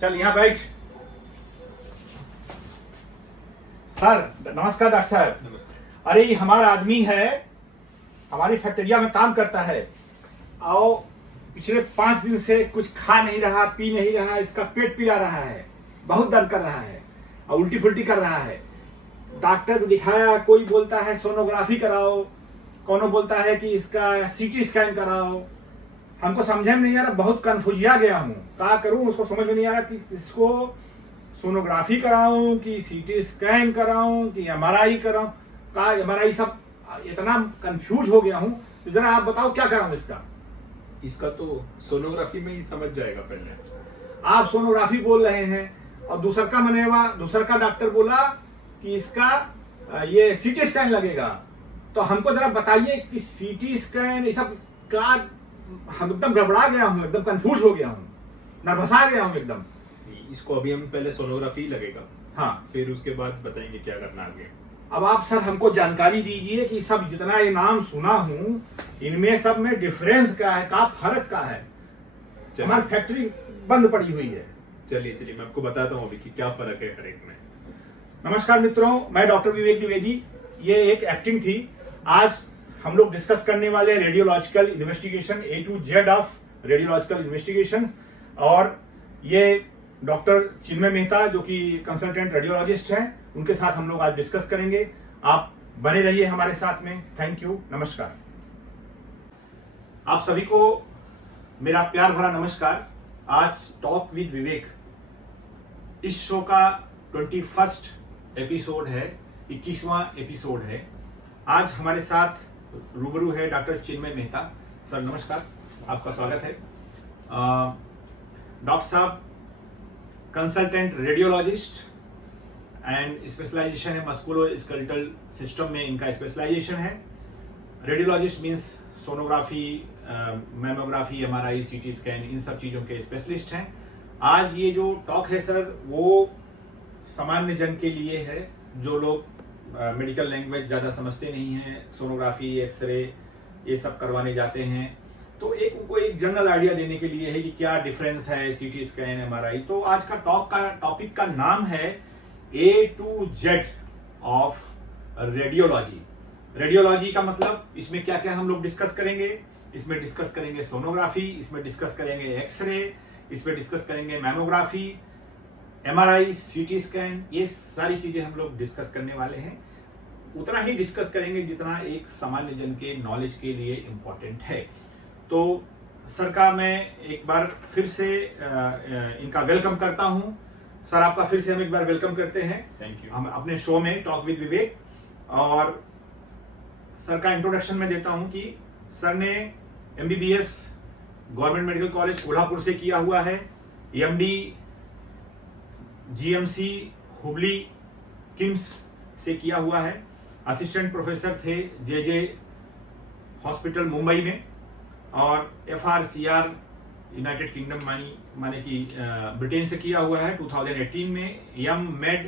चल यहाँ बैठ। सर नमस्कार। डॉक्टर साहब नमस्कार। अरे ये हमारा आदमी है, हमारी फैक्ट्रिया में काम करता है और पिछले 5 दिन से कुछ खा नहीं रहा, पी नहीं रहा, इसका पेट पिला रहा है, बहुत दर्द कर रहा है और उल्टी फुल्टी कर रहा है। डॉक्टर को दिखाया, कोई बोलता है सोनोग्राफी कराओ, कौन बोलता है कि इसका सीटी स्कैन कराओ। हमको समझ में नहीं आ रहा, बहुत कन्फ्यूजिया गया हूँ, क्या करूँ उसको समझ में नहीं आ रहा कि इसको सोनोग्राफी कराऊं कि सीटी स्कैन कराऊं कि एमआरआई कराऊं। का एमआरआई सब इतना कंफ्यूज हो गया हूं, तो जरा आप बताओ क्या कराऊं इसका तो सोनोग्राफी में ही समझ जाएगा। पहले आप सोनोग्राफी बोल रहे हैं और दूसर का डॉक्टर बोला कि इसका ये सीटी स्कैन लगेगा। तो हमको जरा बताइए कि सीटी स्कैन ये सब का, हम एकदम गड़बड़ा गया हूं, एकदम कंफ्यूज हो गया हूं, नर्वसा गया हूं एकदम। इसको अभी हम पहले सोनोग्राफी लगेगा, हाँ, फिर उसके बाद बताएंगे क्या करना आगे। अब आप सर हमको जानकारी दीजिए कि सब जितना ये नाम सुना हूं इनमें सब में डिफरेंस क्या है, का फर्क क्या है। हमारी फैक्ट्री बंद पड़ी हुई है। चलिए मैं आपको बताता हूँ अभी कि क्या फर्क है हर एक में। नमस्कार मित्रों, मैं डॉक्टर विवेक द्विवेदी। ये एक एक्टिंग थी। आज हम लोग डिस्कस करने वाले radiological investigation, A to Z of radiological investigation. और ये डॉक्टर चिन्मय मेहता जो कि कंसल्टेंट रेडियोलॉजिस्ट हैं, उनके साथ हम लोग आज डिस्कस करेंगे। आप बने रहिए हमारे साथ में। थैंक यू, नमस्कार। आप सभी को मेरा प्यार भरा नमस्कार। आज टॉक विद विवेक इस शो का 21st एपिसोड है, 21वां एपिसोड है। आज हमारे साथ रूबरू है डॉक्टर चिन्मय मेहता। सर नमस्कार, आपका स्वागत है। डॉक्टर साहब कंसल्टेंट रेडियोलॉजिस्ट एंड स्पेशलाइजेशन है मस्कुलोस्केलेटल सिस्टम में, इनका स्पेशलाइजेशन है। Radiologist means sonography, mammography, MRI, CT scan, इन सब चीजों के स्पेशलिस्ट हैं। आज ये जो टॉक है सर, वो सामान्य जन के लिए है जो लोग मेडिकल लैंग्वेज ज़्यादा समझते नहीं हैं, सोनोग्राफी, एक्सरे ये सब करवाने जाते हैं। तो उनको एक जनरल आइडिया देने के लिए है कि क्या डिफरेंस है सीटी स्कैन, एमआरआई। तो आज का टॉपिक का नाम है A to Z of radiology. Radiology का मतलब इसमें क्या क्या हम लोग डिस्कस करेंगे। इसमें डिस्कस करेंगे सोनोग्राफी, इसमें डिस्कस करेंगे एक्सरे, इसमें डिस्कस करेंगे मैमोग्राफी, एमआरआई, सीटी स्कैन, ये सारी चीजें हम लोग डिस्कस करने वाले हैं। उतना ही डिस्कस करेंगे जितना एक सामान्य जन के नॉलेज के लिए इम्पोर्टेंट है। तो सर का मैं एक बार फिर से इनका वेलकम करता हूं। सर आपका फिर से हम एक बार वेलकम करते हैं। Thank you. हम अपने शो में टॉक विद विवेक। और सर का इंट्रोडक्शन में देता हूं कि सर ने MBBS government medical college Kolhapur से किया हुआ है, MD GMC हुबली किम्स से किया हुआ है, असिस्टेंट प्रोफेसर थे JJ हॉस्पिटल मुंबई में, और FRCR यूनाइटेड किंगडम माने कि ब्रिटेन से किया हुआ है 2018 में, MED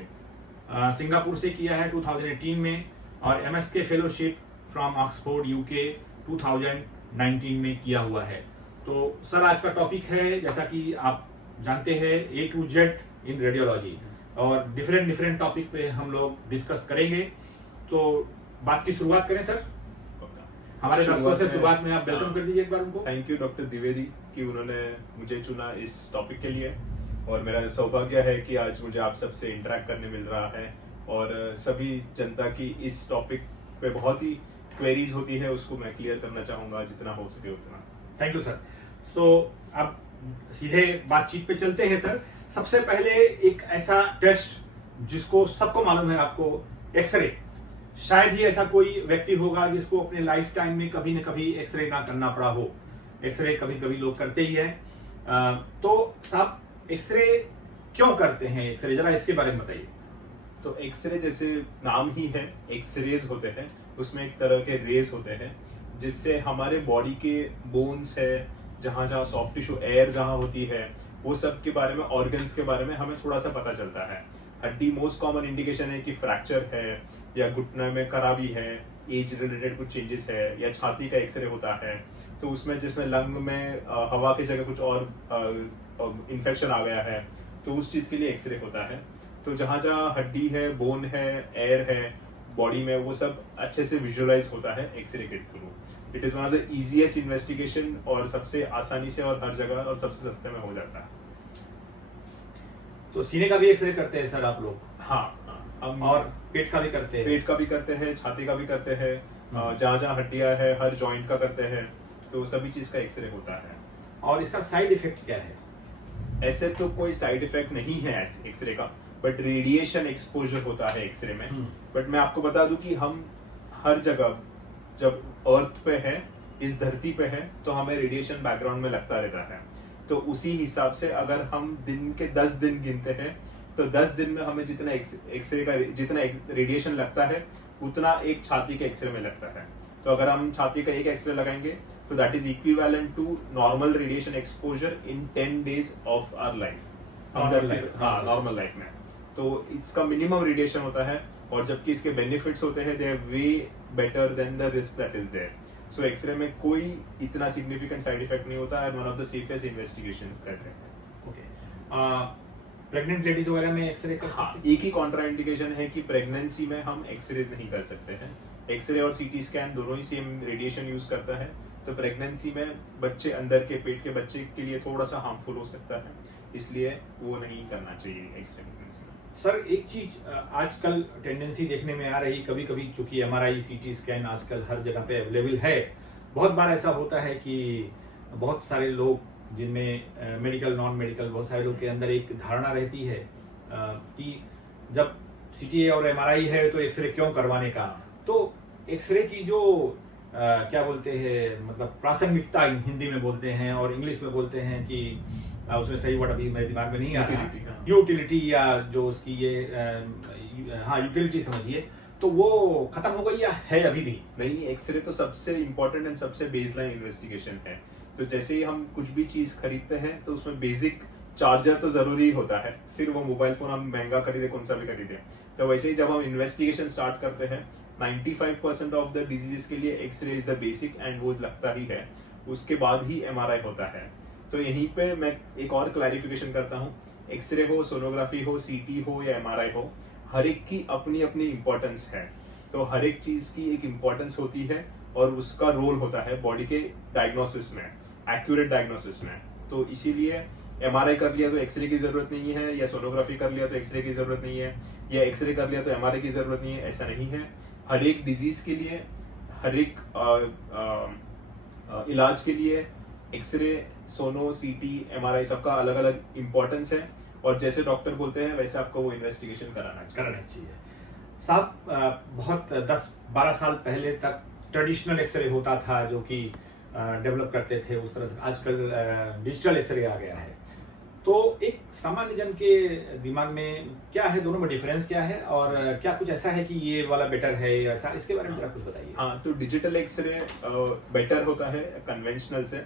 सिंगापुर से किया है 2018 में, और MSK fellowship from Oxford UK 2019 में किया हुआ है। तो सर आज का टॉपिक है, जैसा कि आप जानते हैं, A to Z in radiology, और डिफरेंट टॉपिक पे हम लोग डिस्कस करेंगे। तो बात की शुरुआत करें सर। हमारे दर्शकों से शुरुआत में आप वेलकम कर दीजिए एक बार उनको। थैंक यू डॉक्टर द्विवेदी कि उन्होंने मुझे चुना इस टॉपिक के लिए, और मेरा सौभाग्य है कि आज मुझे आप सबसे इंटरेक्ट करने मिल रहा है। और सभी जनता की इस टॉपिक पे बहुत ही क्वेरीज होती है, उसको मैं क्लियर करना चाहूंगा जितना हो सके उतना। Thank you sir. सो अब सीधे बातचीत पे चलते हैं सर। सबसे पहले एक ऐसा टेस्ट जिसको सबको मालूम है, आपको एक्सरे। शायद ही ऐसा कोई व्यक्ति होगा जिसको अपने लाइफ टाइम में कभी न कभी एक्सरे ना करना पड़ा हो। एक्सरे कभी कभी लोग करते ही हैं। तो साहब एक्सरे क्यों करते हैं, एक्सरे जरा इसके बारे में बताइए। तो एक्सरे जैसे नाम ही है, एक्सरेज होते हैं, उसमें एक तरह के रेज होते हैं जिससे हमारे बॉडी के बोन्स है, जहाँ जहाँ सॉफ्ट टिश्यू, एयर जहाँ होती है, वो सब के बारे में, ऑर्गन्स के बारे में हमें थोड़ा सा पता चलता है। हड्डी मोस्ट कॉमन इंडिकेशन है कि फ्रैक्चर है, या घुटने में खराबी है, एज रिलेटेड कुछ चेंजेस है, या छाती का एक्सरे होता है तो उसमें जिसमें लंग में हवा की जगह कुछ और इन्फेक्शन आ गया है, तो उस चीज के लिए एक्सरे होता है। तो जहाँ जहाँ हड्डी है, बोन है, एयर है बॉडी में, वो सब अच्छे से विजुअलाइज होता है एक्सरे के through. It is one of the easiest investigation और सबसे आसानी से और हर जगह और सबसे सस्ते में हो जाता है। तो सीने का भी एक्सरे करते हैं सर आप लोग? हाँ, हम और पेट का भी करते हैं? पेट का भी करते हैं, छाती का भी करते हैं, जहाँ जहाँ हड्डियाँ है हर जॉइंट का करते हैं, तो सभी चीज का एक्सरे होता है। और इसका साइड इफेक्ट क्या है? ऐसे तो कोई साइड इफेक्ट नहीं है एक्सरे का, बट रेडिएशन एक्सपोजर होता है एक्सरे में। बट मैं आपको बता दूं कि हम हर जगह जब अर्थ पे है, इस धरती पे है, तो हमें रेडिएशन बैकग्राउंड में लगता रहता है। तो उसी हिसाब से अगर हम दिन के 10 दिन गिनते हैं तो 10 दिन में हमें जितना एक्सरे का जितना रेडिएशन लगता है उतना एक छाती के एक्सरे में लगता है। तो अगर हम छाती का एक एक्सरे लगाएंगे तो that is equivalent to normal radiation exposure in 10 days of our life. हाँ, नॉर्मल लाइफ में। तो इसका मिनिमम रेडिएशन होता है, और जबकि इसके बेनिफिट्स होते हैं, they are they better than the risk that is there. So x ray में कोई इतना सिग्निफिकेंट साइड इफेक्ट नहीं होता है, one of the safest investigations कहते हैं। ओके। प्रेग्नेंट लेडीज वगैरह में एक्सरे कर हाँ, सकते हैं? एक ही कॉन्ट्राइंडिकेशन है कि प्रेगनेंसी में हम एक्सरेज नहीं कर सकते हैं। एक्सरे और सीटी स्कैन दोनों ही सेम रेडिएशन यूज करता है, तो प्रेगनेंसी में बच्चे अंदर के पेट के बच्चे के लिए थोड़ा सा हार्मफुल हो सकता है, इसलिए वो नहीं करना चाहिए एक्सरे प्रेगनेंसी में। सर एक चीज आजकल टेंडेंसी देखने में आ रही, कभी कभी चूंकि एमआरआई सीटी स्कैन आजकल हर जगह पे अवेलेबल है, बहुत बार ऐसा होता है कि बहुत सारे लोग जिनमें मेडिकल नॉन मेडिकल बहुत सारे लोग के अंदर एक धारणा रहती है कि जब सीटी और एमआरआई है तो एक्सरे क्यों करवाने का। तो एक्सरे की जो क्या बोलते हैं, मतलब प्रासंगिकता हिंदी में बोलते हैं और इंग्लिश में बोलते हैं कि उसमें सही वर्ड अभी मेरे दिमाग में नहीं आ रहा, यूटिलिटी या जो उसकी ये हाँ यूटिलिटी समझिए, तो वो खत्म हो गई या है अभी भी? नहीं, एक्सरे तो सबसे इम्पोर्टेंट एंड सबसे बेसलाइन इन्वेस्टिगेशन है। तो जैसे ही हम कुछ भी चीज खरीदते हैं तो उसमें बेसिक चार्जर तो जरूरी होता है, फिर वो मोबाइल फोन हम महंगा खरीदे कौन सा भी खरीदे। तो वैसे ही जब हम इन्वेस्टिगेशन स्टार्ट करते हैं 95% ऑफ द डिजीजेस के लिए x ray is the basic and वो लगता ही है, उसके बाद ही एमआरआई होता है। तो यहीं पे मैं एक और क्लैरिफिकेशन करता हूँ, एक्सरे हो, सोनोग्राफी हो, सीटी हो या एमआरआई हो, हर एक की अपनी अपनी इम्पोर्टेंस है। तो हर एक चीज की एक इम्पोर्टेंस होती है और उसका रोल होता है बॉडी के डायग्नोसिस में, एक्यूरेट डायग्नोसिस में। तो इसीलिए एमआरआई कर लिया तो एक्सरे की जरूरत नहीं है, या सोनोग्राफी कर लिया तो एक्सरे की जरूरत नहीं है, या एक्सरे कर लिया तो एमआरआई की जरूरत नहीं है, ऐसा नहीं है। हर एक डिजीज के लिए, हर एक इलाज के लिए एक्सरे, सोनो, सीटी, एमआरआई सबका अलग अलग इम्पोर्टेंस है, और जैसे डॉक्टर बोलते हैं वैसे आपको वो इन्वेस्टिगेशन कराना चाहिए। साहब बहुत 10-12 साल पहले तक ट्रेडिशनल एक्सरे होता था जो कि डेवलप करते थे उस तरह से, आजकल डिजिटल एक्सरे आ गया है। तो एक सामान्य जन के दिमाग में क्या है, दोनों में डिफरेंस क्या है, और क्या कुछ ऐसा है कि ये वाला बेटर है या ऐसा, इसके बारे में जरा कुछ बताइए। हाँ, तो डिजिटल एक्सरे बेटर होता है कन्वेंशनल से।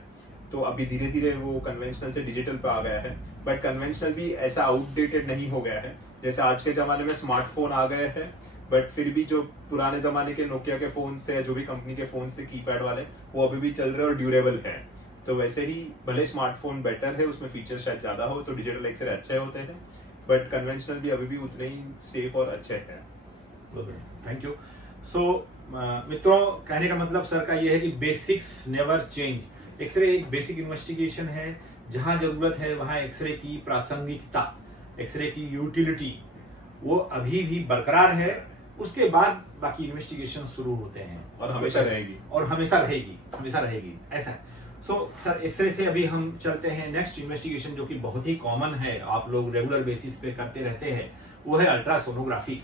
तो अभी धीरे धीरे वो कन्वेंशनल से डिजिटल पे आ गया है, बट कन्वेंशनल भी ऐसा आउटडेटेड नहीं हो गया है। जैसे आज के जमाने में स्मार्टफोन आ गए हैं, बट फिर भी जो पुराने जमाने के नोकिया के फोन्स थे, जो भी कंपनी के फोन्स थे कीपैड वाले, वो अभी भी चल रहे और ड्यूरेबल है। तो वैसे ही भले स्मार्टफोन बेटर है, उसमें फीचर्स शायद ज्यादा हो, तो डिजिटल एक्सरे अच्छे होते हैं, बट कन्वेंशनल भी अभी भी उतने ही सेफ और अच्छे हैं। Thank you. सो मित्रों, कहने का मतलब सर का ये है कि बेसिक्स नेवर चेंज। एक्सरे एक बेसिक इन्वेस्टिगेशन है, जहां जरूरत है वहां एक्सरे की प्रासंगिकता, एक्सरे की यूटिलिटी वो अभी भी बरकरार है। उसके बाद बाकी इन्वेस्टिगेशन शुरू होते हैं, और हमेशा रहेगी, और हमेशा रहेगी ऐसा है। सो सर, एक्सरे से अभी हम चलते हैं नेक्स्ट इन्वेस्टिगेशन जो कि बहुत ही कॉमन है, आप लोग रेगुलर बेसिस पे करते रहते हैं, वो है अल्ट्रासोनोग्राफी।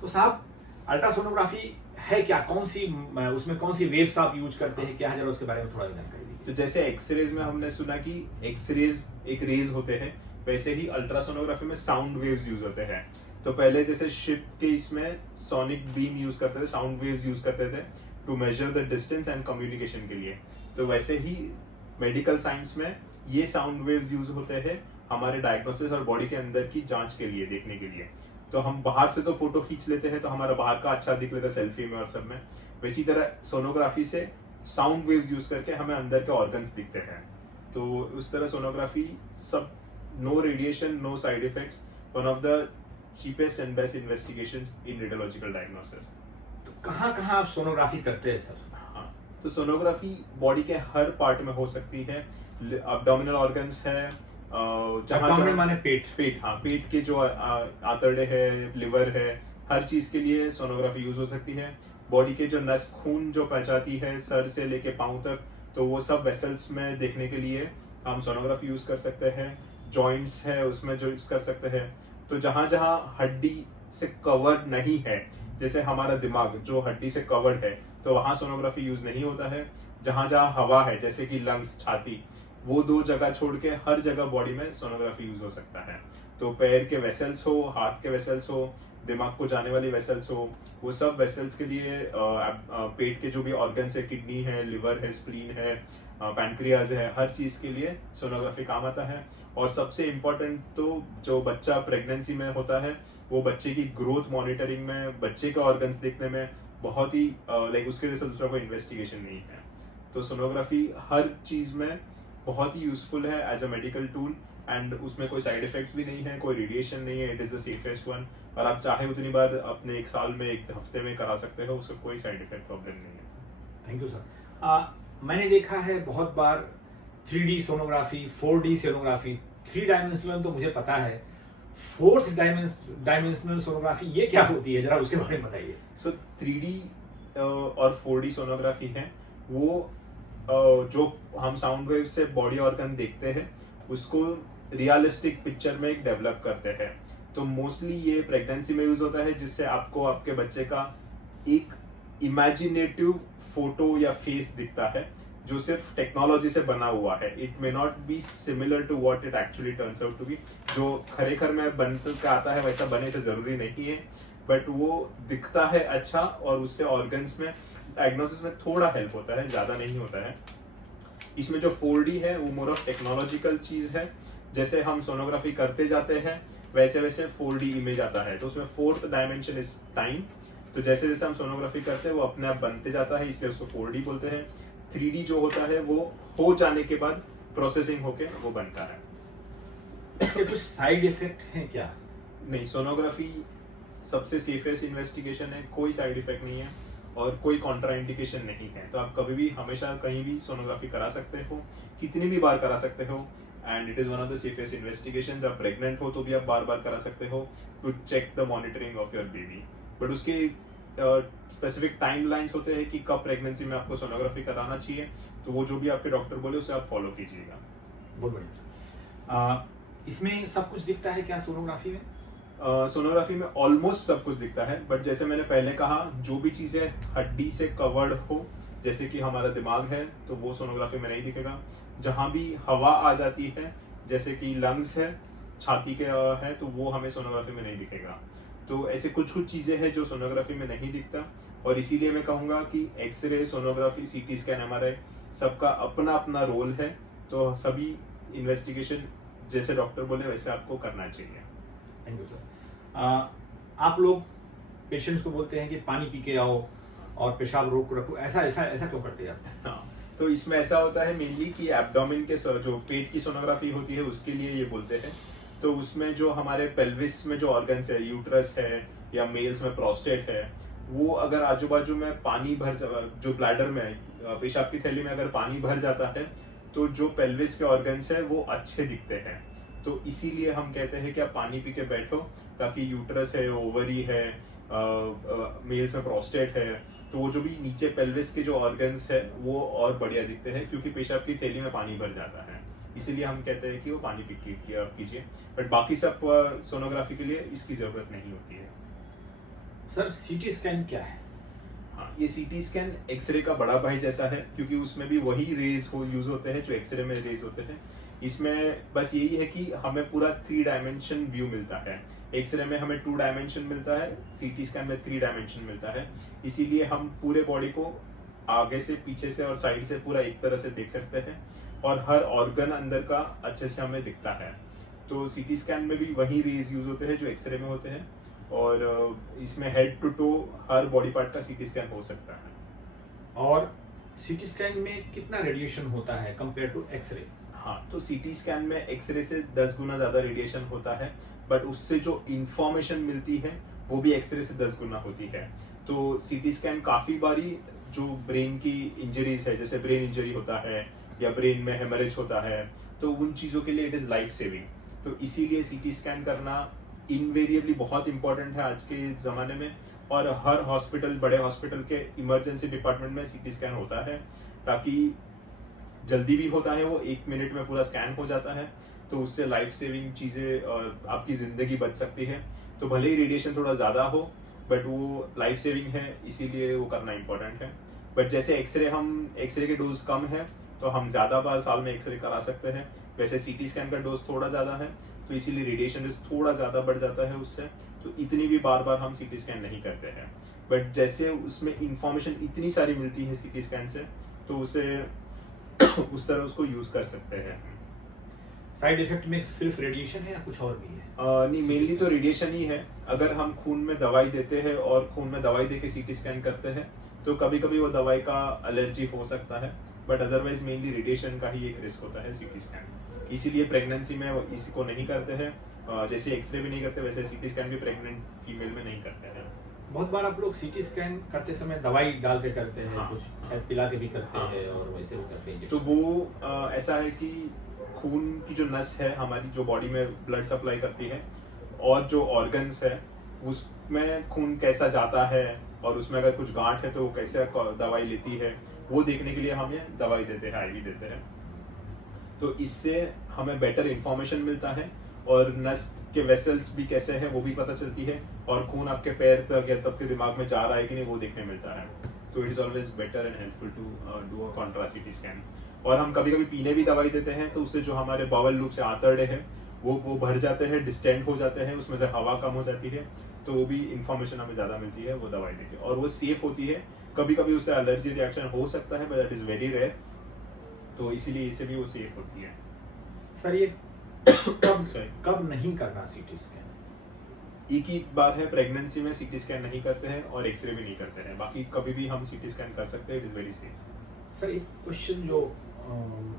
तो साहब, अल्ट्रासोनोग्राफी है क्या, कौन सी उसमें कौन सी वेव्स आप यूज करते हैं, क्या है, जरा उसके बारे में थोड़ा जानकारी दीजिए। तो जैसे एक्सरेज में हमने सुना कि एक्सरेज एक रेज होते हैं, वैसे ही अल्ट्रासोनोग्राफी में साउंड वेव्स यूज होते हैं। तो पहले जैसे शिप के इसमें सोनिक बीम यूज करते थे, साउंड वेव्स यूज करते थे to measure the distance and communication के लिए। तो वैसे ही मेडिकल साइंस में ये साउंड वेव्स यूज होते हैं हमारे डायग्नोसिस और बॉडी के अंदर की जांच के लिए, देखने के लिए। तो हम बाहर से तो फोटो खींच लेते हैं, तो हमारा बाहर का अच्छा दिख लेता है सेल्फी में और सब में। वैसी तरह सोनोग्राफी से साउंड वेव्स यूज करके हमें अंदर के ऑर्गन्स दिखते हैं। तो उस तरह सोनोग्राफी सब no radiation, no side effects. One of the cheapest and best investigations in radiological diagnosis. तो कहाँ आप सोनोग्राफी करते हैं सर? हाँ, तो सोनोग्राफी बॉडी के हर पार्ट में हो सकती है. अब्डोमिनल ऑर्गन्स है, Abdominal माने पेट. हाँ, पेट के जो आंतड़े है, लिवर है, हर चीज के लिए सोनोग्राफी यूज हो सकती है. बॉडी के जो नस खून जो पहुंचाती है सर से लेके पांव तक, तो वो सब वेसल्स में देखने के लिए हम सोनोग्राफी यूज कर सकते हैं. जॉइंट्स है उसमें जो यूज कर सकते हैं. तो जहां जहां हड्डी से कवर नहीं है, जैसे हमारा दिमाग जो हड्डी से कवर्ड है, तो वहां सोनोग्राफी यूज नहीं होता है. जहां जहां हवा है, जैसे कि लंग्स, छाती, वो 2 जगह छोड़ के हर जगह बॉडी में सोनोग्राफी यूज हो सकता है. तो पैर के वेसल्स हो, हाथ के वेसल्स हो, दिमाग को जाने वाली वेसल्स हो, वो सब वेसल्स के लिए पेट के जो भी ऑर्गन्स है, किडनी है, लिवर है, स्प्लीन है, पैनक्रियाज है, हर चीज के लिए सोनोग्राफी काम आता है. और सबसे इम्पोर्टेंट तो जो बच्चा प्रेगनेंसी में होता है, वो बच्चे की ग्रोथ मॉनिटरिंग में, बच्चे के ऑर्गन्स देखने में बहुत ही लाइक उसके जैसा दूसरा कोई इन्वेस्टिगेशन नहीं है. तो सोनोग्राफी हर चीज में बहुत ही यूजफुल है as a medical tool. And उसमें कोई साइड इफेक्ट्स भी नहीं है, कोई रेडिएशन नहीं है. It is the safest one. और आप चाहे उतनी बार अपने 1 साल में, 1 हफ्ते में करा सकते हो, उसका कोई साइड इफेक्ट प्रॉब्लम नहीं है. Thank you sir. मैंने देखा है बहुत बार 3D sonography, 4D sonography, 3 dimensional तो मुझे पता है. 4th डायमेंशनल सोनोग्राफी ये क्या होती है, जरा उसके बारे में बताइए. सो 3D और 4D सोनोग्राफी है वो जो हम साउंड वेव से बॉडी ऑर्गन देखते हैं, उसको रियलिस्टिक पिक्चर में डेवलप करते हैं. तो मोस्टली ये प्रेगनेंसी में यूज होता है, जिससे आपको आपके बच्चे का एक इमेजिनेटिव फोटो या फेस दिखता है, जो सिर्फ टेक्नोलॉजी से बना हुआ है. It may not be similar to what it actually turns out to be. जो खरेखर में बन के आता है वैसा बने से जरूरी नहीं है, बट वो दिखता है अच्छा, और उससे ऑर्गन्स में डायग्नोसिस में थोड़ा हेल्प होता है, ज्यादा नहीं होता है. इसमें जो 4D है वो मोर ऑफ टेक्नोलॉजिकल चीज है. जैसे हम सोनोग्राफी करते जाते हैं वैसे वैसे 4D इमेज आता है. तो उसमें 4th डायमेंशन इज टाइम. तो जैसे जैसे हम सोनोग्राफी करते हैं वो अपने आप बनते जाता है, इसलिए उसको 4D बोलते हैं. 3D जो होता है वो हो जाने के बाद प्रोसेसिंग होके वो बनता है. इसके कुछ साइड इफेक्ट हैं क्या? नहीं, सोनोग्राफी सबसे सेफेस्ट इन्वेस्टिगेशन है. कोई साइड इफेक्ट नहीं है और कोई कॉन्ट्राइंडिकेशन नहीं है. तो आप कभी भी, हमेशा, कहीं भी सोनोग्राफी करा सकते हो, कितनी भी बार करा सकते हो. And it is one of the safest investigations. आप प्रेग्नेंट हो तो भी आप बार बार करा सकते हो to check the monitoring of your baby. But उसके स्पेसिफिक टाइमलाइंस होते हैं कि कब प्रेगनेंसी में आपको सोनोग्राफी कराना चाहिए. तो वो जो भी आपके डॉक्टर बोले उसे आप फॉलो कीजिएगा. बहुत बढ़िया. इसमें सब कुछ दिखता है क्या सोनोग्राफी में? सोनोग्राफी में ऑलमोस्ट सब कुछ दिखता है, बट जैसे मैंने पहले कहा, जो भी चीजें हड्डी से कवर्ड हो, जैसे कि हमारा दिमाग है, तो वो सोनोग्राफी में नहीं दिखेगा. जहां भी हवा आ जाती है, जैसे कि लंग्स है, छाती के है, तो वो हमें सोनोग्राफी में नहीं दिखेगा. तो ऐसे कुछ कुछ चीजें हैं जो सोनोग्राफी में नहीं दिखता. और इसीलिए मैं कहूंगा कि x ray, sonography, CT scan, MRI, सबका अपना अपना रोल है. तो सभी इन्वेस्टिगेशन जैसे डॉक्टर बोले वैसे आपको करना चाहिए. Thank you sir. आप लोग पेशेंट्स को बोलते हैं कि पानी पी के आओ और पेशाब रोक रखो, ऐसा ऐसा ऐसा क्यों करते हैं आप? हाँ, तो इसमें ऐसा होता है मेनली कि एब्डोमेन के जो पेट की सोनोग्राफी होती है उसके लिए ये बोलते हैं. तो उसमें जो हमारे पेल्विस में जो ऑर्गन्स है, यूट्रस है या मेल्स में प्रोस्टेट है, वो अगर आजू बाजू में पानी भर, जो ब्लैडर में, पेशाब की थैली में अगर पानी भर जाता है, तो जो पेल्विस के ऑर्गन्स है वो अच्छे दिखते हैं. तो इसीलिए हम कहते हैं कि आप पानी पी के बैठो, ताकि यूट्रस है, ओवरी है, मेल्स में प्रोस्टेट है, तो वो जो भी नीचे पेल्विस के जो ऑर्गन्स है वो और बढ़िया दिखते हैं, क्योंकि पेशाब की थैली में पानी भर जाता है. इसीलिए हम कहते हैं कि वो पानी पी के कीजिए. बट बाकी सब सोनोग्राफी के लिए इसकी जरूरत नहीं होती है. सर, सीटी स्कैन क्या है? हाँ, ये सीटी स्कैन एक्सरे का बड़ा भाई जैसा है, क्योंकि उसमें भी वही रेज यूज होते हैं जो एक्सरे में रेज होते हैं. इसमें बस यही है कि हमें पूरा 3 डायमेंशन व्यू मिलता है. एक्सरे में हमें 2 डायमेंशन मिलता है, सीटी स्कैन में 3 डायमेंशन मिलता है. इसीलिए हम पूरे बॉडी को आगे से, पीछे से और साइड से पूरा एक तरह से देख सकते हैं, और हर ऑर्गन अंदर का अच्छे से हमें दिखता है. तो सीटी स्कैन में भी वही रेज यूज होते हैं जो एक्सरे में होते हैं. और इसमें हेड टू टो हर बॉडी पार्ट का सीटी स्कैन हो सकता है. और सीटी स्कैन में कितना रेडिएशन होता है कंपेयर टू एक्सरे? हाँ, तो सीटी स्कैन में एक्सरे से 10 गुना ज़्यादा रेडिएशन होता है, बट उससे जो इंफॉर्मेशन मिलती है वो भी एक्सरे से 10 गुना होती है। तो सीटी स्कैन काफ़ी बारी जो ब्रेन की इंजरीज है, जैसे ब्रेन इंजरी होता है या ब्रेन में हेमरेज होता है, तो उन चीज़ों के लिए इट इज़ लाइफ सेविंग। तो इसीलिए सीटी स्कैन करना इनवेरिएबली बहुत इंपॉर्टेंट है आज के ज़माने में, और हर हॉस्पिटल, बड़े हॉस्पिटल के इमरजेंसी डिपार्टमेंट में सीटी स्कैन होता है, ताकि जल्दी भी होता है, वो 1 मिनट में पूरा स्कैन हो जाता है, तो उससे लाइफ सेविंग चीज़ें आपकी ज़िंदगी बच सकती है। तो भले ही रेडिएशन थोड़ा ज़्यादा हो, बट वो लाइफ सेविंग है, इसीलिए वो करना इम्पोर्टेंट है। बट जैसे एक्सरे के डोज कम है तो हम ज़्यादा बार साल में एक्सरे करा सकते हैं, वैसे सीटी स्कैन का डोज थोड़ा ज़्यादा है, तो इसीलिए रेडिएशन रिस्क थोड़ा ज़्यादा बढ़ जाता है उससे, तो इतनी भी बार बार हम सीटी स्कैन नहीं करते हैं। बट जैसे उसमें इंफॉर्मेशन इतनी सारी मिलती है सीटी स्कैन से, तो उसे उस तरह उसको यूज़ कर सकते हैं। साइड इफेक्ट में सिर्फ रेडिएशन है या कुछ और भी है? नहीं, मेनली तो रेडिएशन ही है। अगर हम खून में दवाई देते हैं और खून में दवाई देके सीटी स्कैन करते हैं, तो कभी कभी वो दवाई का एलर्जी हो सकता है, बट अदरवाइज मेनली रेडिएशन का ही एक रिस्क होता है सीटी स्कैन। इसीलिए प्रेगनेंसी में इसको नहीं करते हैं, जैसे एक्सरे भी नहीं करते वैसे सीटी स्कैन भी प्रेग्नेंट फीमेल में नहीं करते हैं। बहुत बार आप लोग सीटी स्कैन करते समय दवाई डाल के करते हैं, हाँ, कुछ शायद पिला के भी करते हाँ, हैं और वैसे भी करते हैं। तो वो ऐसा है कि खून की जो नस है हमारी, जो बॉडी में ब्लड सप्लाई करती है, और जो ऑर्गन्स है उसमें खून कैसा जाता है, और उसमें अगर कुछ गांठ है तो वो कैसे दवाई लेती है, वो देखने के लिए हम ये दवाई देते हैं, आईवी देते हैं। तो इससे हमें बेटर इंफॉर्मेशन मिलता है, और नस के वेसल्स भी कैसे हैं वो भी पता चलती है, और खून आपके पैर तक या तब के दिमाग में जा रहा है कि नहीं वो देखने मिलता है। तो it is always better and helpful to do a contra CT scan. और हम कभी कभी पीने भी दवाई देते हैं, तो उससे जो हमारे बावल लूप से आंतड़े हैं वो भर जाते हैं, डिस्टेंड हो जाते हैं, उसमें से हवा कम हो जाती है, तो वो भी इंफॉर्मेशन हमें ज़्यादा मिलती है वो दवाई देके, और वो सेफ होती है। कभी कभी उससे एलर्जी रिएक्शन हो सकता है, but that is very rare, तो इसीलिए इससे भी वो सेफ होती है। सर ये कब नहीं करना सीटी स्कैन? एक ही बार है, प्रेगनेंसी में सीटी स्कैन नहीं करते हैं और एक्सरे भी नहीं करते हैं, बाकी कभी भी हम सीटी स्कैन कर सकते हैं, it is very safe. Sir एक क्वेश्चन जो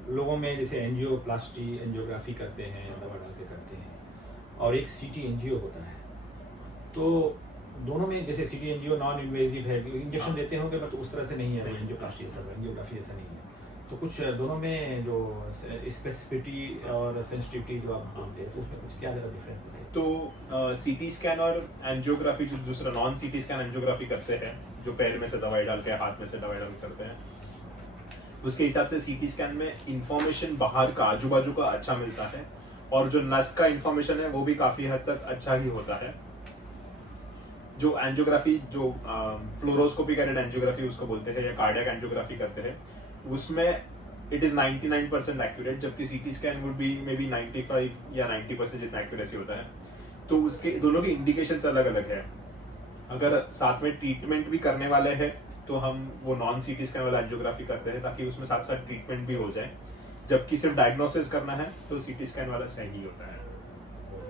लोगों में, जैसे एंजियोप्लास्टी, एंजियोग्राफी करते हैं, दवा डाल के करते हैं, और एक सीटी एंजियो होता है, तो दोनों में, जैसे सीटी एंजियो नॉन इन्वेजिव है, इंजेक्शन देते होंगे, बट उस तरह से नहीं है एंजियोप्लास्टी ऐसा, एंजियोग्राफी ऐसा नहीं है, तो कुछ दोनों में जो स्पेसिफिटी और सेंसिटिविटी जो आप बोलते हैं, तो उसमें कुछ क्या ज़्यादा डिफरेंस है? तो सीटी स्कैन और एंजियोग्राफी, जो दूसरा नॉन सीटी स्कैन एंजियोग्राफी करते हैं, जो पैर में से दवाई डाल के, हाथ में से दवाई डाल के करते हैं, उसके हिसाब से सीटी स्कैन में इंफॉर्मेशन बाहर का, आजू बाजू का अच्छा मिलता है, और जो नस का इंफॉर्मेशन है वो भी काफी हद तक अच्छा ही होता है। जो एंजियोग्राफी, जो फ्लोरोस्कोपी कैरेट एंजियोग्राफी उसको बोलते हैं, या कार्डियक एंजियोग्राफी करते हैं, उसमें इट इज 99% एक्यूरेट, जबकि CT scan would be may be 95 या 90% जितना एक्यूरेसी होता है। तो उसके दोनों के इंडिकेशंस अलग अलग है। अगर साथ में ट्रीटमेंट भी करने वाले हैं तो हम वो नॉन सीटी स्कैन वाला एंजियोग्राफी करते हैं, ताकि उसमें साथ साथ ट्रीटमेंट भी हो जाए। जबकि सिर्फ डायग्नोसिस करना है तो सीटी स्कैन वाला सही होता है।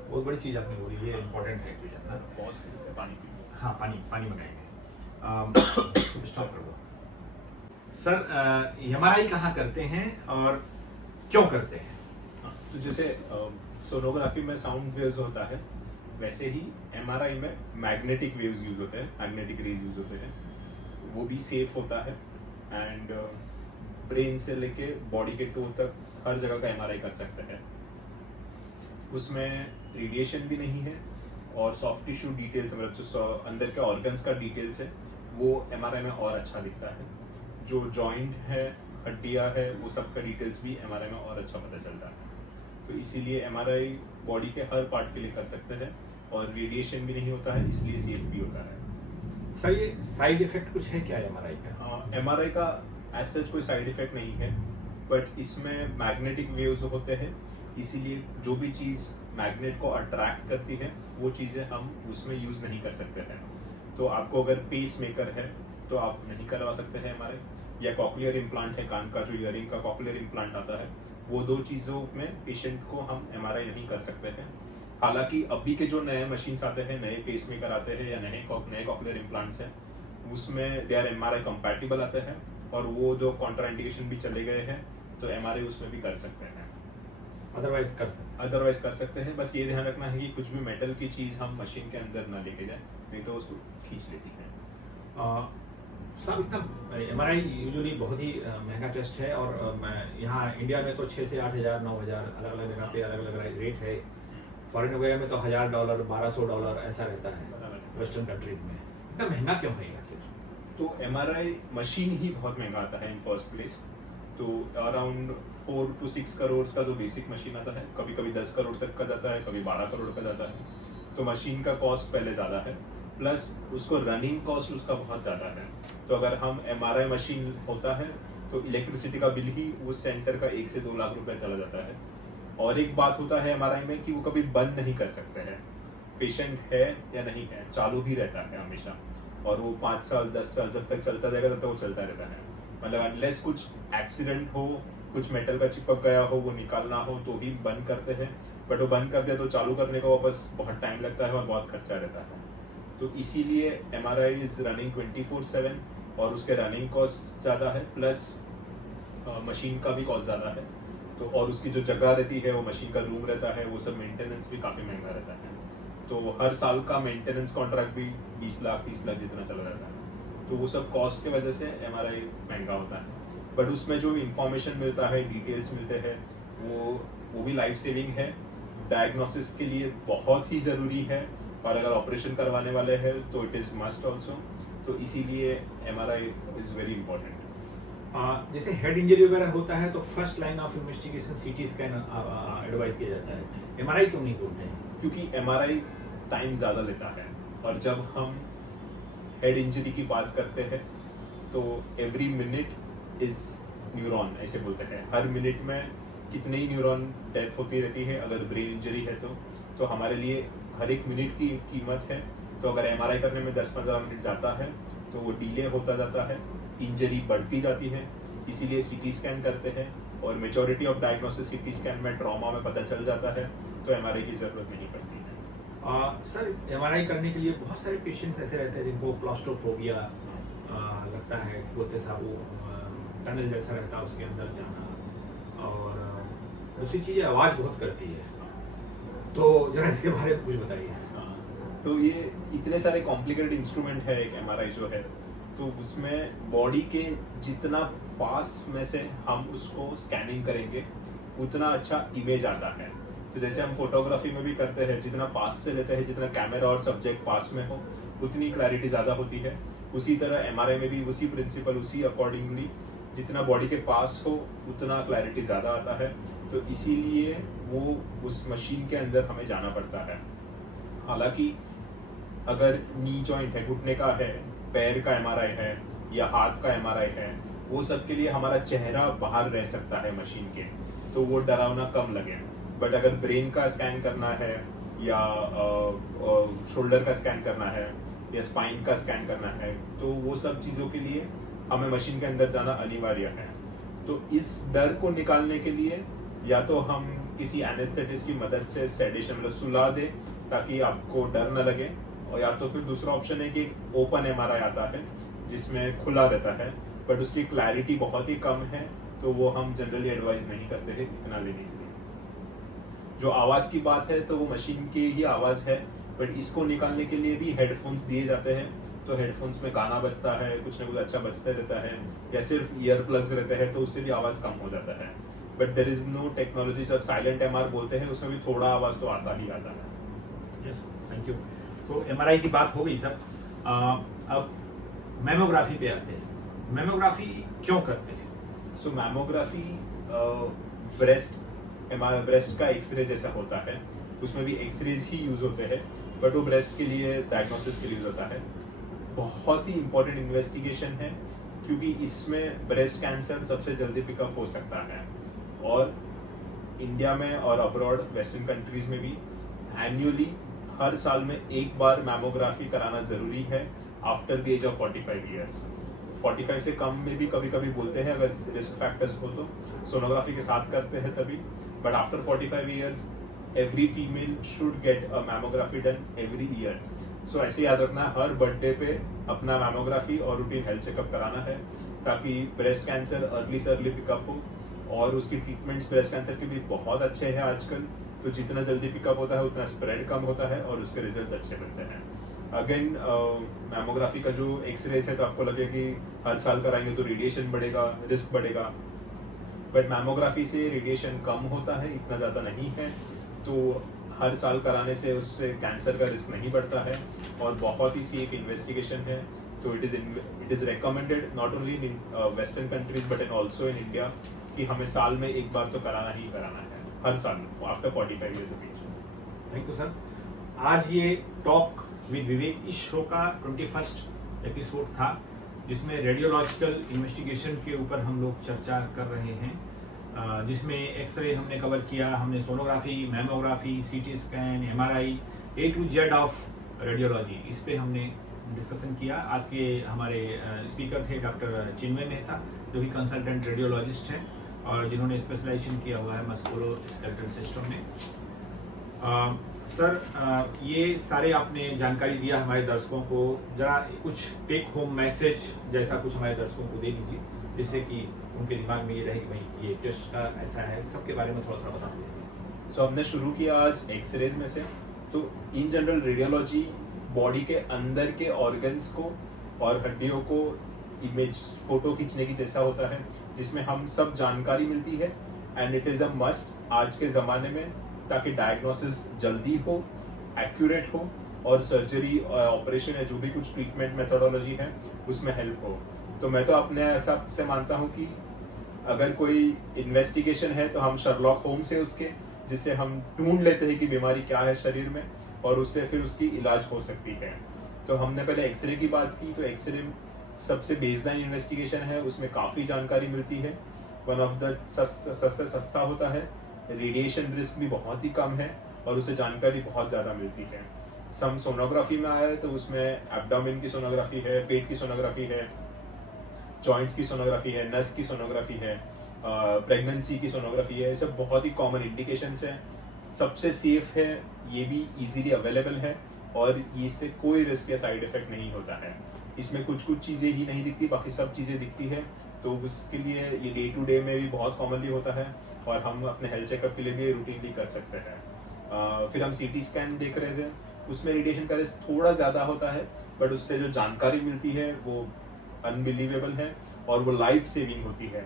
बहुत बड़ी चीज़ आपने बोली, ये इम्पोर्टेंट है कि जानना। पॉज करके पानी पी। हाँ, पानी मंगाएंगे। स्टॉप कर दो। सर एमआरआई कहाँ करते हैं और क्यों करते हैं? तो जैसे सोनोग्राफी में साउंड वेव्स होता है, वैसे ही एमआरआई में मैग्नेटिक वेव्स यूज होते हैं, मैग्नेटिक रेज यूज होते हैं, वो भी सेफ होता है, एंड ब्रेन से लेके बॉडी के टो तक हर जगह का एमआरआई कर सकते हैं। उसमें रेडिएशन भी नहीं है, और सॉफ्ट टिश्यू डिटेल्स, मतलब जो अंदर के ऑर्गन्स का डिटेल्स है वो एमआरआई में और अच्छा दिखता है। जो जॉइंट है, हड्डियाँ है, वो सब का डिटेल्स भी एमआरआई में और अच्छा पता चलता है। तो इसीलिए एमआरआई बॉडी के हर पार्ट के लिए कर सकते हैं, और रेडिएशन भी नहीं होता है, इसलिए सेफ भी होता है। सर ये साइड इफेक्ट कुछ है क्या एमआरआई का? एमआरआई का एज सच कोई साइड इफेक्ट नहीं है, बट इसमें मैग्नेटिक वेव्स होते हैं, इसीलिए जो भी चीज़ मैग्नेट को अट्रैक्ट करती है वो चीज़ें हम उसमें यूज़ नहीं कर सकते हैं। तो आपको अगर पेस मेकर है तो आप नहीं करवा सकते हैं एमआरआई, या कॉक्लियर इम्प्लांट है, कान का जो ईयरिंग का कॉक्लियर इम्प्लांट आता है, वो दो चीज़ों में पेशेंट को हम एमआरआई नहीं कर सकते हैं। हालांकि अभी के जो नए मशीन्स आते हैं, नए पेस मेकर आते हैं, या नए कॉक्लियर इम्प्लांट्स हैं, उसमें दे आर एमआरआई कंपैटिबल आते हैं, और वो जो कॉन्ट्राइंडिकेशन भी चले गए हैं, तो एमआरआई उसमें भी कर सकते हैं। अदरवाइज कर सकते हैं। बस ये ध्यान रखना है कि कुछ भी मेटल की चीज़ हम मशीन के अंदर ना लेके जाए, नहीं तो उसको खींच लेती है। साहब इतना एमआरआई यूजुअली बहुत ही महंगा टेस्ट है, और मैं यहाँ इंडिया में तो 6 से 8,000 9,000 अलग अलग जगह पे अलग अलग रेट है। फॉरेन वगैरह में तो $1,000 $1,200 ऐसा रहता है वेस्टर्न कंट्रीज में। इतना महंगा क्यों है आखिर? तो एमआरआई मशीन ही बहुत महंगा आता है इन फर्स्ट प्लेस। तो अराउंड 4 to 6 करोड़ का तो बेसिक मशीन आता है, कभी कभी 10 करोड़ तक का जाता है, कभी 12 करोड़ का जाता है। तो मशीन का कॉस्ट पहले ज़्यादा है, प्लस उसको रनिंग कॉस्ट उसका बहुत ज़्यादा है। तो अगर हम एमआरआई मशीन होता है तो इलेक्ट्रिसिटी का बिल ही उस सेंटर का 1 से 2 लाख रुपए चला जाता है। और एक बात होता है एमआरआई में कि वो कभी बंद नहीं कर सकते हैं, पेशेंट है या नहीं है चालू ही रहता है हमेशा, और वो 5 साल 10 साल जब तक चलता जाएगा तब तक वो चलता रहता है। मतलब अनलेस कुछ एक्सीडेंट हो, कुछ मेटल का चिपक गया हो, वो निकालना हो तो ही बंद करते हैं, बट वो बंद कर दे तो चालू करने को वापस बहुत टाइम लगता है और बहुत खर्चा रहता है। तो इसीलिए एमआरआई इज रनिंग 24/7, और उसके रनिंग कॉस्ट ज़्यादा है, प्लस मशीन का भी कॉस्ट ज़्यादा है। तो और उसकी जो जगह रहती है, वो मशीन का रूम रहता है, वो सब मेंटेनेंस भी काफ़ी महंगा रहता है। तो हर साल का मेंटेनेंस कॉन्ट्रैक्ट भी 20 लाख 30 लाख जितना चला रहता है। तो वो सब कॉस्ट की वजह से एमआरआई महंगा होता है। बट उसमें जो इंफॉर्मेशन मिलता है, डिटेल्स मिलते हैं, वो भी लाइफ सेविंग है, डायग्नोसिस के लिए बहुत ही ज़रूरी है, और अगर ऑपरेशन करवाने वाले हैं तो इट इज़ मस्ट ऑल्सो। तो इसीलिए एमआरआई इज़ वेरी इंपॉर्टेंट। जैसे हेड इंजरी वगैरह होता है तो first line of investigation CT scan advice किया जाता है, एमआरआई क्यों नहीं बोलते हैं? क्योंकि एमआरआई टाइम ज़्यादा लेता है, और जब हम हेड इंजरी की बात करते हैं तो एवरी मिनट इज न्यूरॉन ऐसे बोलते हैं। हर मिनट में कितने ही न्यूरॉन डेथ होती रहती है। अगर ब्रेन इंजरी है तो हमारे लिए हर एक मिनट की कीमत है। तो अगर एमआरआई करने में 10-15 मिनट जाता है तो वो डिले होता जाता है, इंजरी बढ़ती जाती है। इसीलिए सीटी स्कैन करते हैं, और majority of diagnosis CT scan में ट्रॉमा में पता चल जाता है, तो एमआरआई की ज़रूरत नहीं पड़ती है। सर एमआरआई करने के लिए बहुत सारे पेशेंट्स ऐसे रहते हैं जिनको क्लॉस्ट्रोफोबिया लगता है, बोलते साहब वो टनल जैसा रहता है उसके अंदर जाना, और दूसरी चीज़ आवाज़ बहुत करती है। तो जरा इसके बारे में कुछ बताइए। तो ये इतने सारे कॉम्प्लिकेटेड इंस्ट्रूमेंट है एक एमआरआई जो है, तो उसमें बॉडी के जितना पास में से हम उसको स्कैनिंग करेंगे उतना अच्छा इमेज आता है। तो जैसे हम फोटोग्राफी में भी करते हैं, जितना पास से लेते हैं, जितना कैमरा और सब्जेक्ट पास में हो उतनी क्लैरिटी ज़्यादा होती है। उसी तरह एमआरआई में भी उसी प्रिंसिपल, उसी अकॉर्डिंगली जितना बॉडी के पास हो उतना क्लैरिटी ज़्यादा आता है। तो इसीलिए वो उस मशीन के अंदर हमें जाना पड़ता है। हालांकि अगर नी जॉइंट है, घुटने का है, पैर का एमआरआई है या हाथ का एमआरआई है, वो सब के लिए हमारा चेहरा बाहर रह सकता है मशीन के, तो वो डरावना कम लगे। बट अगर ब्रेन का स्कैन करना है या शोल्डर का स्कैन करना है या स्पाइन का स्कैन करना है, तो वो सब चीज़ों के लिए हमें मशीन के अंदर जाना अनिवार्य है। तो इस डर को निकालने के लिए या तो हम किसी एनेस्थेटिस्ट की मदद से सेडेशन मतलब सुला दे ताकि आपको डर न लगे, और या तो फिर दूसरा ऑप्शन है कि ओपन एमआरआई आता है जिसमें खुला रहता है, बट उसकी क्लैरिटी बहुत ही कम है, तो वो हम जनरली एडवाइज नहीं करते हैं इतना लेने के लिए। जो आवाज़ की बात है तो वो मशीन की ही आवाज़ है, बट इसको निकालने के लिए भी हेडफोन्स दिए जाते हैं। तो हेडफोन्स में गाना बजता है, कुछ ना कुछ अच्छा बजता रहता है, या सिर्फ ईयर प्लग्स रहते हैं तो उससे भी आवाज़ कम हो जाता है। But there is no technology, जब साइलेंट एमआर बोलते हैं उसमें भी थोड़ा आवाज़ तो आता ही आता है। Yes, thank you. तो एमआरआई की बात हो गई सर, अब मैमोग्राफी पे आते हैं। मैमोग्राफी क्यों करते हैं? सो मैमोग्राफी ब्रेस्ट का एक्सरे जैसा होता है, उसमें भी एक्सरेज ही यूज होते हैं, बट वो ब्रेस्ट के लिए डायग्नोसिस के लिए होता है। बहुत ही इंपॉर्टेंट इन्वेस्टिगेशन है क्योंकि इसमें ब्रेस्ट कैंसर सबसे जल्दी पिकअप हो सकता है, और इंडिया में और अब्रॉड वेस्टर्न कंट्रीज में भी एनुअली हर साल में एक बार मैमोग्राफी कराना ज़रूरी है after the age of 45 years. 45 से कम में भी कभी कभी बोलते हैं अगर रिस्क फैक्टर्स हो तो सोनोग्राफी के साथ करते हैं तभी, but after 45 years every female should get a mammography done every year. So ऐसे याद रखना है हर बर्थडे पे अपना मैमोग्राफी और रूटीन हेल्थ चेकअप कराना है ताकि ब्रेस्ट कैंसर अर्ली से अर्ली पिकअप हो और उसकी ट्रीटमेंट्स ब्रेस्ट कैंसर के भी बहुत अच्छे हैं आजकल। तो जितना जल्दी पिकअप होता है उतना स्प्रेड कम होता है और उसके रिजल्ट्स अच्छे मिलते हैं। अगेन मैमोग्राफी का जो एक्सरेज है तो आपको लगे कि हर साल कराएंगे तो रेडिएशन बढ़ेगा, रिस्क बढ़ेगा, बट मैमोग्राफी से रेडिएशन कम होता है, इतना ज़्यादा नहीं है। तो हर साल कराने से उससे कैंसर का रिस्क नहीं बढ़ता है और बहुत ही सेफ इन्वेस्टिगेशन है। तो it is recommended not only in western countries but in also in India कि हमें साल में एक बार तो कराना ही कराना है, हर साल after 45 years of age. Thank you sir. आज ये टॉक विद विवेक इस शो का 21st एपिसोड था, जिसमें रेडियोलॉजिकल इन्वेस्टिगेशन के ऊपर हम लोग चर्चा कर रहे हैं, जिसमें एक्सरे हमने कवर किया, हमने सोनोग्राफी, मैमोग्राफी, सीटी scan, MRI, A to Z of radiology, इस पे हमने डिस्कशन किया। आज के हमारे स्पीकर थे डॉक्टर चिन्मय मेहता, जो कि कंसल्टेंट रेडियोलॉजिस्ट हैं और जिन्होंने स्पेशलाइजेशन किया हुआ है मस्कुलोस्केलेटल सिस्टम में। सर, ये सारे आपने जानकारी दिया हमारे दर्शकों को, जरा कुछ टेक होम मैसेज जैसा कुछ हमारे दर्शकों को दे दीजिए, जिससे कि उनके दिमाग में ये रहे कि भाई ये टेस्ट का ऐसा है, सबके बारे में थोड़ा थोड़ा बता दीजिए। सो हमने शुरू किया आज एक्सरेज में से। तो इन जनरल रेडियोलॉजी बॉडी के अंदर के ऑर्गन्स को और हड्डियों को इमेज फोटो खींचने की जैसा होता है, जिसमें हम सब जानकारी मिलती है and it is a must आज के ज़माने में, ताकि डायग्नोसिस जल्दी हो, एक्यूरेट हो और सर्जरी ऑपरेशन या जो भी कुछ ट्रीटमेंट मेथोडोलॉजी है उसमें हेल्प हो। तो मैं तो अपने हिसाब से मानता हूँ कि अगर कोई इन्वेस्टिगेशन है तो हम शर्लॉक होम्स है उसके, जिससे हम ढूंढ लेते हैं कि बीमारी क्या है शरीर में और उससे फिर उसकी इलाज हो सकती है। तो हमने पहले एक्सरे की बात की, तो एक्सरे सबसे बेसलाइन इन्वेस्टिगेशन है, उसमें काफ़ी जानकारी मिलती है। वन ऑफ द सबसे सस्ता होता है, रेडिएशन रिस्क भी बहुत ही कम है और उससे जानकारी बहुत ज़्यादा मिलती है। सम सोनोग्राफी में आया है तो उसमें एब्डोमेन की सोनोग्राफी है, पेट की सोनोग्राफी है, जॉइंट्स की सोनोग्राफी है, नस की सोनोग्राफी है, प्रेगनेंसी की सोनोग्राफी है। ये सब बहुत ही कॉमन इंडिकेशंस हैं, सबसे सेफ है, ये भी इजीली अवेलेबल है और इससे कोई रिस्क या साइड इफेक्ट नहीं होता है। इसमें कुछ कुछ चीज़ें ही नहीं दिखती, बाकी सब चीज़ें दिखती है। तो उसके लिए ये डे टू डे में भी बहुत कॉमनली होता है और हम अपने हेल्थ चेकअप के लिए भी रूटीनली कर सकते हैं। फिर हम सीटी स्कैन देख रहे थे, उसमें रेडिएशन का रिस्क थोड़ा ज़्यादा होता है, बट उससे जो जानकारी मिलती है वो अनबिलीवेबल है और वो लाइफ सेविंग होती है।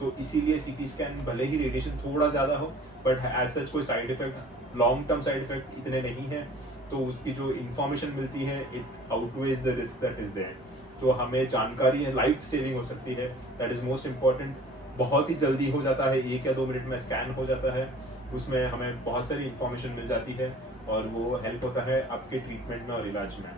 तो इसीलिए सीटी स्कैन भले ही रेडिएशन थोड़ा ज़्यादा हो, बट एज सच कोई side effect, long term side effect इतने नहीं है। तो उसकी जो इंफॉर्मेशन मिलती है it outweighs the risk that is there. तो हमें जानकारी है, लाइफ सेविंग हो सकती है, दैट इज मोस्ट इम्पॉर्टेंट। बहुत ही जल्दी हो जाता है, 1 या 2 मिनट में स्कैन हो जाता है, उसमें हमें बहुत सारी इंफॉर्मेशन मिल जाती है और वो हेल्प होता है आपके ट्रीटमेंट में और इलाज में।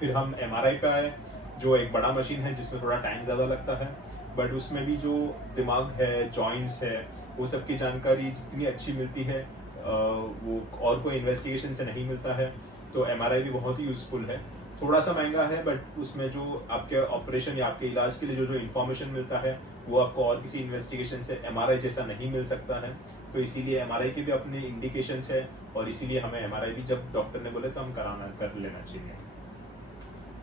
फिर हम MRI पे आए, जो एक बड़ा मशीन है जिसमें थोड़ा टाइम ज़्यादा लगता है, बट उसमें भी जो दिमाग है, जॉइंट्स है, वो सब की जानकारी जितनी अच्छी मिलती है वो और कोई इन्वेस्टिगेशन से नहीं मिलता है। तो MRI भी बहुत ही यूज़फुल है, थोड़ा सा महंगा है, बट उसमें जो आपके ऑपरेशन या आपके इलाज के लिए जो जो इन्फॉर्मेशन मिलता है वो आपको और किसी इन्वेस्टिगेशन से MRI जैसा नहीं मिल सकता है। तो इसीलिए MRI के भी अपने इंडिकेशंस है और इसीलिए हमें MRI भी जब डॉक्टर ने बोले तो हम कर लेना चाहिए।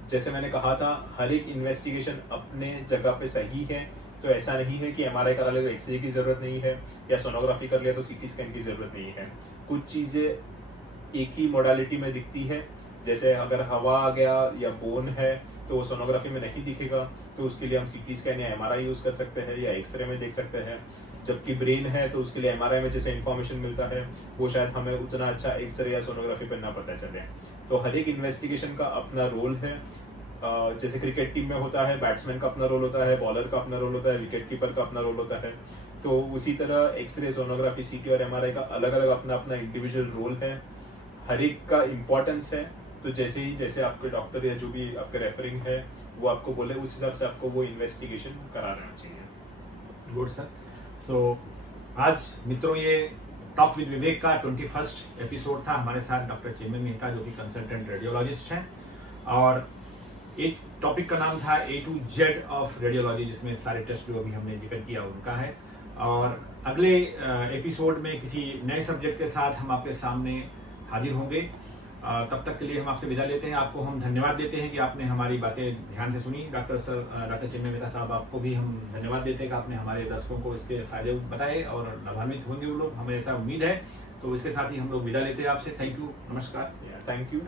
जैसे मैंने कहा था, हर एक इन्वेस्टिगेशन अपने जगह पे सही है। तो ऐसा नहीं है कि MRI करा ले तो एक्सरे की ज़रूरत नहीं है या सोनोग्राफी कर लिया तो सीटी स्कैन की ज़रूरत नहीं है। कुछ चीज़ें एक ही मोडालिटी में दिखती है, जैसे अगर हवा आ गया या बोन है तो वो सोनोग्राफी में नहीं दिखेगा, तो उसके लिए हम सीटी स्कैन या MRI यूज़ कर सकते हैं या एक्सरे में देख सकते हैं। जबकि ब्रेन है तो उसके लिए MRI में जैसे इन्फॉर्मेशन मिलता है वो शायद हमें उतना अच्छा एक्सरे या सोनोग्राफी पर ना पता चले। तो हर एक इन्वेस्टिगेशन का अपना रोल है। जैसे क्रिकेट टीम में होता है, बैट्समैन का अपना रोल होता है, बॉलर का अपना रोल होता है, विकेट कीपर का अपना रोल होता है। तो उसी तरह एक्सरे, सोनोग्राफी, सीटी और MRI का अलग अलग अपना अपना इंडिविजुअल रोल है, हर एक का इम्पोर्टेंस है। तो जैसे आपके डॉक्टर या जो भी आपके रेफरिंग है वो आपको बोले, उस हिसाब से आपको वो इन्वेस्टिगेशन कराना चाहिए। Good sir. सो आज मित्रों ये टॉक विद विवेक का 21st एपिसोड था। हमारे साथ डॉक्टर चिन्मय मेहता, जो कि कंसल्टेंट रेडियोलॉजिस्ट हैं, और एक टॉपिक का नाम था A to Z of radiology, जिसमें सारे टेस्ट जो अभी हमने जिक्र किया उनका है। और अगले एपिसोड में किसी नए सब्जेक्ट के साथ हम आपके सामने हाजिर होंगे। तब तक के लिए हम आपसे विदा लेते हैं। आपको हम धन्यवाद देते हैं कि आपने हमारी बातें ध्यान से सुनी। डॉक्टर चिन्मय मेहता साहब, आपको भी हम धन्यवाद देते हैं कि आपने हमारे दर्शकों को इसके फायदे बताए और लाभान्वित होंगे वो लोग, हमें ऐसा उम्मीद है। तो इसके साथ ही हम लोग विदा लेते हैं आपसे। थैंक यू, नमस्कार। Thank you.